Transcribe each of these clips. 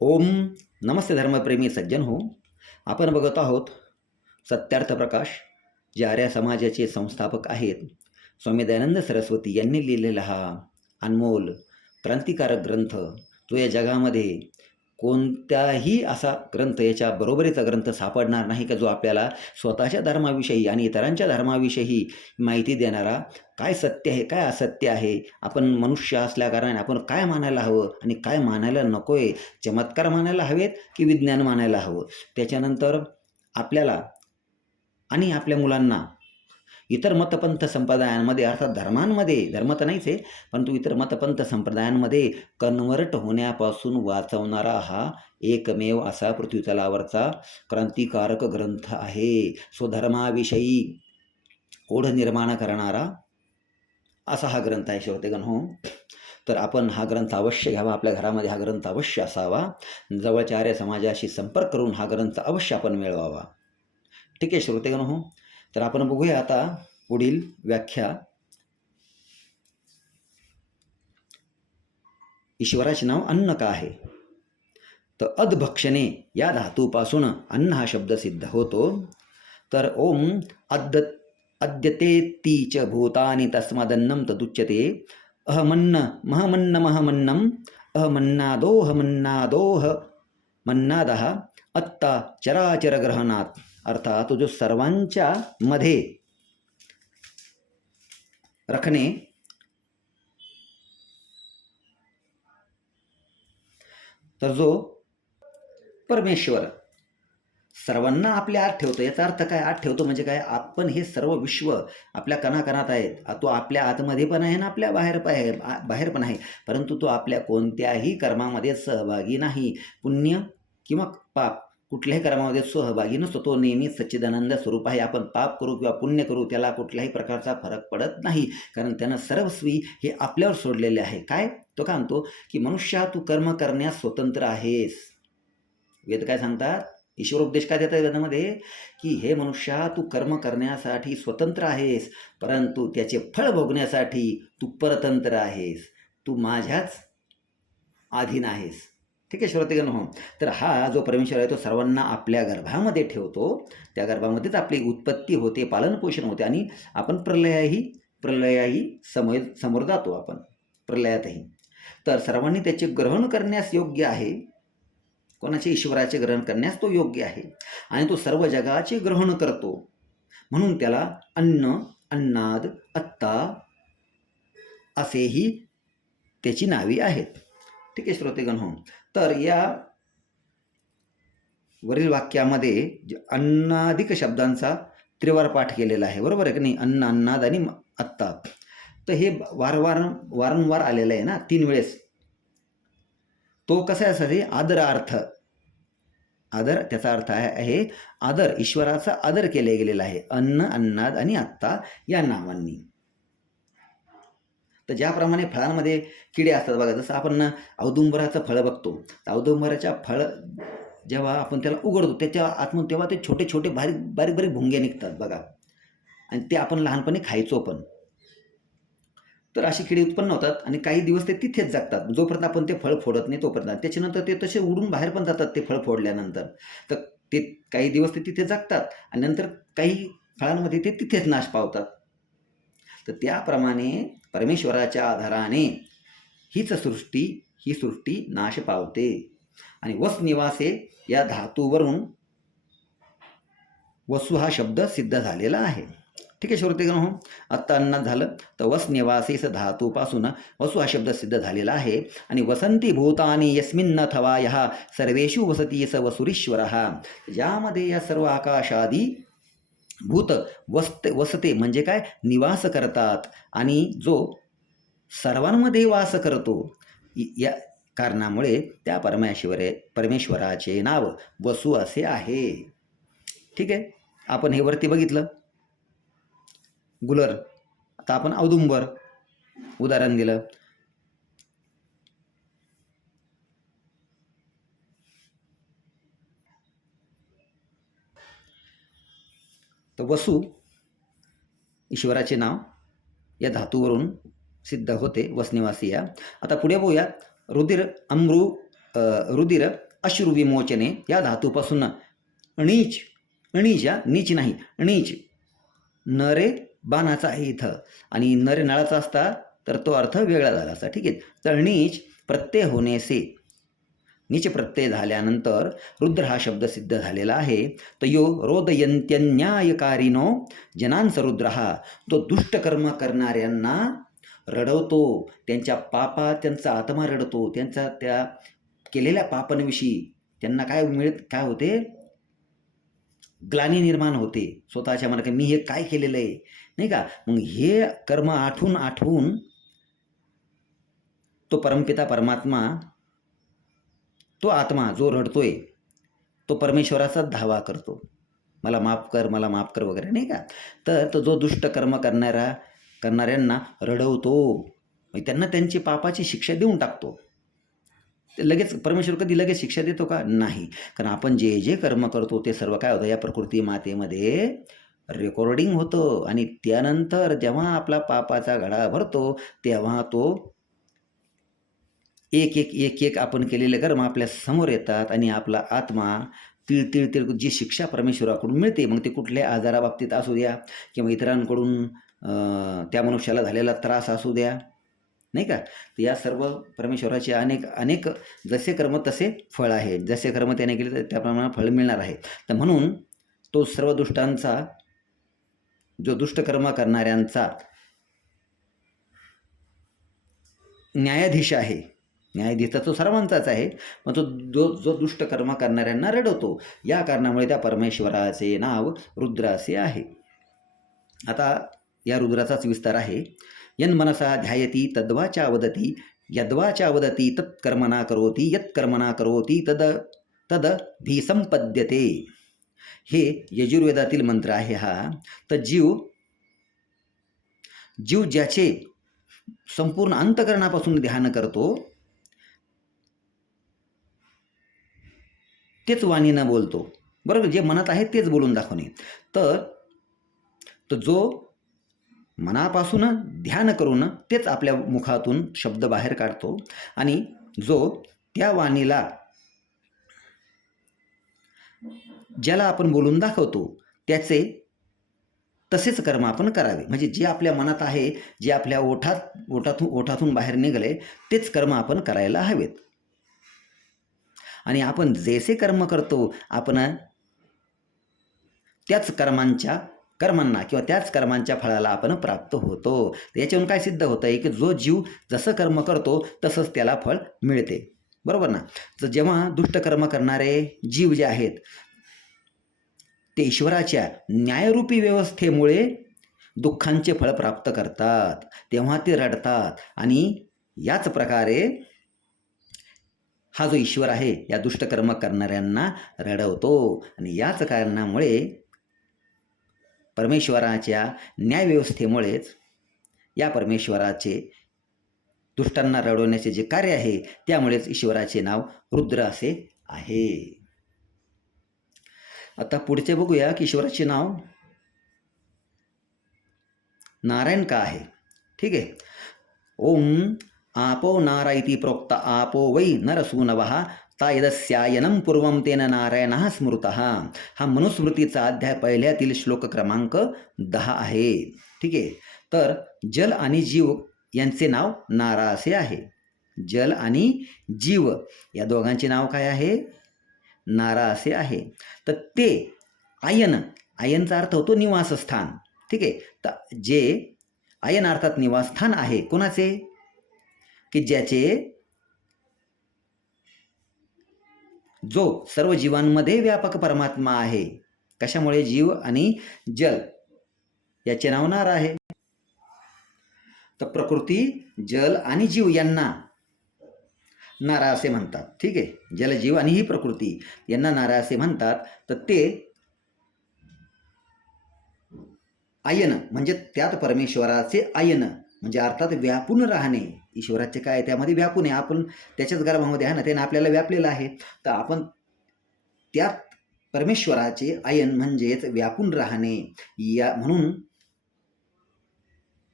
ओम नमस्ते धर्मप्रेमी सज्जन हो. आपण बघत आहोत सत्यार्थ प्रकाश जे आर्या समाजाचे संस्थापक आहेत. स्वामी दयानंद सरस्वती यांनी लिहिलेला हा अनमोल क्रांतिकारक ग्रंथ तो या जगामध्ये कोणत्याही असा ग्रंथ याच्या बरोबरीचा ग्रंथ सापडणार नाही का जो आपल्याला स्वतःच्या धर्माविषयी आणि इतरांच्या धर्माविषयी माहिती देणारा काय सत्य आहे काय असत्य आहे आपण मनुष्य असल्याकारणाने आपण काय मानायला हवं आणि काय मानायला नको आहे चमत्कार मानायला हवेत की विज्ञान मानायला हवं? त्याच्यानंतर आपल्याला आणि आपल्या मुलांना इतर मतपंथ संप्रदायांमध्ये अर्थात धर्मांमध्ये धर्म तर नाहीच आहे परंतु इतर मतपंथ संप्रदायांमध्ये कन्वर्ट होण्यापासून वाचवणारा हा एकमेव असा पृथ्वीतलावरचा क्रांतिकारक ग्रंथ आहे. स्वधर्माविषयी ओढ निर्माण करणारा असा हा ग्रंथ आहे श्रोतेगण हो. तर आपण हा ग्रंथ अवश्य घ्यावा आपल्या घरामध्ये हा ग्रंथ अवश्य असावा जवळच्या आर्य समाजाशी संपर्क करून हा ग्रंथ अवश्य आपण मिळवावा. ठीक आहे श्रोतेगण हो. तर आपण बघूया आता पुढील व्याख्या. ईश्वराचे नाव अन्न का आहे? तर अदभक्षणे या धातूपासून अन्न हा शब्द सिद्ध होतो. तर ओम अद्य अद्यते च भूतानि तस्मादन्नम तदुच्यते। अहमन्न महमन्न महमन्नम अहमन्नादोहमन्नादोह मन्नादः अत्ता चराचरग्रहणात्। अर्थात जो सर्वांच्या मध्ये रखणे तर जो परमेश्वर सर्वांना आपल्या आत ठेवतो याचा अर्थ काय? आत ठेवतो म्हणजे काय? आपण हे सर्व विश्व आपल्या कणाकणात आहेत. तो आपल्या आतमध्ये पण आहे ना आपल्या बाहेर पण आहे बाहेर पण आहे. परंतु तो आपल्या कोणत्याही कर्मामध्ये सहभागी नाही. पुण्य किंवा पाप कुठल्याही कर्मामध्ये सहभागी नसतो तो नेहमी सच्चिदानंद स्वरूप आहे. आपण पाप करू किंवा पुण्य करू त्याला कुठल्याही प्रकारचा फरक पडत नाही. कारण त्यानं सर्वस्वी हे आपल्यावर सोडलेले आहे. काय? तो काय म्हणतो की मनुष्य तू कर्म करण्यास स्वतंत्र आहेस. वेद काय सांगतात? ईश्वरोपदेश काय देतात वेदामध्ये? की हे मनुष्या तू कर्म करण्यासाठी स्वतंत्र आहेस परंतु त्याचे फळ भोगण्यासाठी तू परतंत्र आहेस. तू माझ्याच अधीन आहेस. ठीक आहे श्रोतेगण हो. तर हा जो परमेश्वर आहे तो सर्वांना आपल्या गर्भामध्ये ठेवतो. त्या गर्भामध्येच आपली उत्पत्ती होते पालनपोषण होते आणि आपण प्रलयाही प्रलयाही समोर समोर जातो आपण प्रलयातही. तर सर्वांनी त्याचे ग्रहण करण्यास योग्य आहे. कोणाचे? ईश्वराचे ग्रहण करण्यास तो योग्य आहे. आणि तो सर्व जगाचे ग्रहण करतो. म्हणून त्याला अन्न अन्नाद अत्ता असेही त्याची नावी आहेत. ठीक आहे श्रोतेगण हो. तर या वरील वाक्यामध्ये अन्नाधिक शब्दांचा त्रिवार पाठ केलेला आहे. बरोबर आहे की नाही? अन्न अन्नाद आणि आत्ता तर हे वारंवार वारंवार आलेलं आहे ना? तीन वेळेस. तो कसा आहे? आदरार्थ आदर त्याचा अर्थ आहे आदर ईश्वराचा आदर केला गेलेला आहे. अन्न अन्नाद आणि आत्ता या नावांनी. तर ज्याप्रमाणे फळांमध्ये किडे असतात बघा जसं आपण औदुंबराचं फळं बघतो. तर औदुंबराच्या फळ जेव्हा आपण त्याला उघडतो त्याच्या आतमधून तेव्हा ते छोटे छोटे बारीक बारीक बारीक भुंगे निघतात बघा. आणि ते आपण लहानपणी खायचो पण. तर अशी किडे उत्पन्न होतात आणि काही दिवस ते तिथेच जगतात. जोपर्यंत आपण ते फळ फोडत नाही तोपर्यंत. त्याच्यानंतर ते तसे उडून बाहेर पण जातात ते फळ फोडल्यानंतर. तर ते काही दिवस ते तिथे जगतात आणि नंतर काही फळांमध्ये ते तिथेच नाश पावतात. तर त्याप्रमाणे परमेश्वराच्या आधाराने हीच सृष्टी ही सृष्टी नाश पावते. आणि वसनिवासे या धातूवरून वसु हा शब्द सिद्ध झालेला आहे. ठीक आहे श्रोतेग्रह हो आत्ता अन्नात झालं. तर वस स धातूपासून वसु हा शब्द सिद्ध झालेला आहे. आणि वसंती भूतानी यस्मिन्न थवा ह्या सर्वेषु वसती स वसुरीश्वर. ज्यामध्ये या सर्व आकाशादी भूत वसते वसते म्हणजे काय? निवास करतात. आणि जो सर्वांमध्ये वास करतो या कारणामुळे त्या परमेश्वरे परमेश्वराचे नाव वसु असे आहे. ठीक आहे? आपण हे वरती बघितलं. गुलर. आता आपण औदुंबर उदाहरण दिलं. तर वसु ईश्वराचे नाव या धातूवरून सिद्ध होते वसनिवासी या. आता पुढे बघूया. रुधिर अमृ रुधिर अश्रू विमोचने या धातूपासून अणीच अणीच या नीच नाही अणीच. नरे बाणाचा आहे इथं. आणि नरे नळाचा असता तर तो अर्थ वेगळा झाला असता ठीक आहे. तर अणीच प्रत्यय होण्याचे नीच प्रत्यय झाल्यानंतर रुद्र हा शब्द सिद्ध झालेला आहे. तर यो रोदयंत्यन्यायकारिनो जनांचा रुद्र हा तो दुष्टकर्म करणाऱ्यांना रडवतो. त्यांच्या पापा त्यांचा आत्मा रडतो. त्यांचा त्या केलेल्या पापांविषयी त्यांना काय मिळत काय होते? ग्लानी निर्माण होते. स्वतःच्या मनात मी हे काय केलेलं आहे? नाही का? मग हे कर्म आठवून आठवून तो परमपिता परमात्मा तो आत्मा जो रडतोय तो परमेश्वराचा धावा करतो. मला माफ कर मला माफ कर वगैरे नाही का? तर तो जो दुष्ट कर्म करणारा करणाऱ्यांना रडवतो. मग त्यांना त्यांची पापाची शिक्षा देऊन टाकतो. लगेच परमेश्वर कधी लगेच शिक्षा देतो का? नाही. कारण आपण जे जे कर्म करतो ते सर्व काय होतं? या प्रकृती मातेमध्ये रेकॉर्डिंग होतं. आणि त्यानंतर जेव्हा आपला पापाचा घडा भरतो तेव्हा तो एक एक एक एक आपण केलेले कर्म आपल्यासमोर येतात आणि आपला आत्मा तिळ तिळ तिळ जी शिक्षा परमेश्वराकडून मिळते मग ते कुठल्या आजाराबाबतीत असू द्या किंवा इतरांकडून त्या मनुष्याला झालेला त्रास असू द्या नाही का? तर या सर्व परमेश्वराचे अनेक अनेक जसे कर्म तसे फळ आहे. जसे कर्म त्याने केले तर त्याप्रमाणे फळ मिळणार आहे. तर म्हणून तो सर्व दुष्टांचा जो दुष्टकर्म करणाऱ्यांचा न्यायाधीश आहे. न्याय तर तो सर्वांचाच आहे. मग तो जो जो दुष्ट कर्म करणाऱ्यांना रडवतो. या कारणामुळे त्या परमेश्वराचे नाव रुद्र असे आहे. आता या रुद्राचाच विस्तार आहे. यन्मनसा ध्यायती तद्वाचा वदती यद्वाचा वदती तत्कर्मना करोती यत्कर्मना करोती तद तद भीसंपद्यते हे यजुर्वेदातील मंत्र आहे हा. तर जीव जीव ज्याचे संपूर्ण अंतकरणापासून ध्यान करतो तेच वाणीनं बोलतो. बरोबर? जे मनात आहे तेच बोलून दाखवणे. तर तर जो मनापासून ध्यान करून तेच आपल्या मुखातून शब्द बाहेर काढतो आणि जो त्या वाणीला ज्याला आपण बोलून दाखवतो त्याचे तसेच कर्म आपण करावे. म्हणजे जे आपल्या मनात आहे जे आपल्या ओठात ओठातून ओठातून बाहेर निघाले तेच कर्म आपण करायला हवेत. आणि आपण जैसे कर्म करतो आपण त्याच कर्मांच्या कर्मांना किंवा त्याच कर्मांच्या फळाला आपण प्राप्त होतो. याच्यावरून काय सिद्ध होतं आहे की जो जीव जसं कर्म करतो तसंच त्याला फळ मिळते. बरोबर ना? तर जेव्हा दुष्टकर्म करणारे जीव जे आहेत ते ईश्वराच्या न्यायरूपी व्यवस्थेमुळे दुःखांचे फळ प्राप्त करतात. तेव्हा ते रडतात आणि याच प्रकारे हा जो ईश्वर आहे या दुष्टकर्म करणाऱ्यांना रडवतो. आणि याच कारणामुळे परमेश्वराच्या न्यायव्यवस्थेमुळेच या परमेश्वराचे दुष्टांना रडवण्याचे जे कार्य आहे त्यामुळेच ईश्वराचे नाव रुद्र असे आहे. आता पुढचे बघूया की ईश्वराचे नाव नारायण का आहे? ठीक आहे. ओम आपो नारा इति प्रोक्त आपो वै नरसूनवः ता यदस्यायनं पूर्वं तेन नारायणः स्मृतः। हा मनुस्मृतीचा अध्याय पहिल्यातील श्लोक क्रमांक दहा आहे. ठीक आहे? तर जल आणि जीव यांचे नाव नारा असे आहे. जल आणि जीव या दोघांचे नाव काय आहे? नारा असे आहे. तर ते आयन आयनचा अर्थ होतो निवासस्थान. ठीक आहे? तर जे आयन अर्थात निवासस्थान आहे कोणाचे? की ज्याचे जो सर्व जीवांमध्ये व्यापक परमात्मा आहे कशामुळे जीव आणि जल याचे नाव नार आहे? तर प्रकृती जल आणि जीव यांना नारा असे म्हणतात. ठीक आहे? जलजीव आणि ही प्रकृती यांना नारा असे म्हणतात. तर ते आयन म्हणजे त्यात परमेश्वराचे आयन. म्हणजे अर्थात व्यापून राहणे ईश्वराचे काय त्यामध्ये व्यापून आहे. आपण त्याच्याच गर्भामध्ये आहे ना त्याने आपल्याला व्यापलेलं आहे. तर आपण त्यात परमेश्वराचे आयन म्हणजेच व्यापून राहणे या म्हणून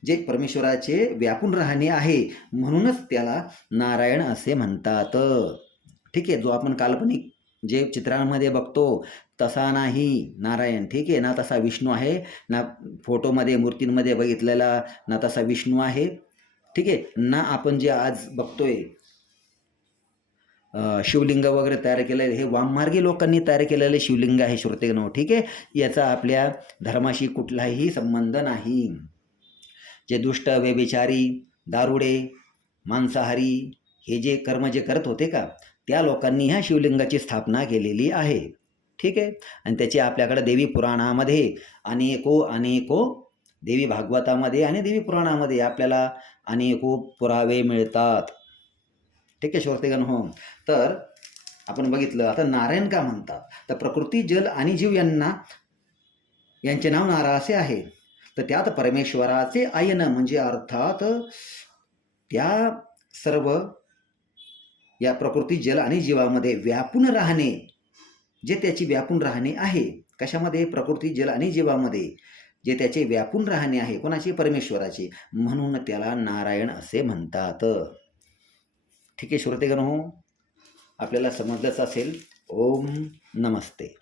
जे परमेश्वराचे व्यापून राहणे आहे म्हणूनच त्याला नारायण असे म्हणतात. ठीक आहे जो आपण काल्पनिक जे चित्रांमध्ये बघतो तसा नाही नारायण. ठीक आहे? ना तसा विष्णू आहे ना फोटोमध्ये मूर्तींमध्ये बघितलेला ना तसा विष्णू आहे. ठीक आहे? ना आपण जे आज बघतोय शिवलिंग वगैरे तयार केलेले हे वाममार्गी लोकांनी तयार केलेले शिवलिंग आहे श्रोतेगण. ठीक आहे? याचा आपल्या धर्माशी कुठलाही संबंध नाही. जे दुष्ट व्यभिचारी दारुडे मांसाहारी हे जे कर्म जे करत होते का? त्या लोकांनी ह्या शिवलिंगाची स्थापना केलेली आहे. ठीक आहे? आणि त्याची आपल्याकडे देवी पुराणामध्ये अनेको अनेको देवी भागवतामध्ये आणि देवी पुराणामध्ये आपल्याला अनेको पुरावे मिळतात. ठीक आहे श्रोतेगण हो. तर आपण बघितलं आता नारायण का म्हणतात? तर प्रकृती जल आणि जीव यांना यांचे नाव नारा असे आहे. तर त्यात परमेश्वराचे आयन म्हणजे अर्थात त्या सर्व या प्रकृती जल आणि जीवामध्ये व्यापून राहणे जे त्याची व्यापून राहणे आहे. कशामध्ये? प्रकृती जल आणि जीवामध्ये जे त्याचे व्यापून राहणे आहे. कोणाची? परमेश्वराची. म्हणून त्याला नारायण असे म्हणतात. ठीक आहे श्रोतेगण हो आपल्याला समजलंच असेल. ओम नमस्ते.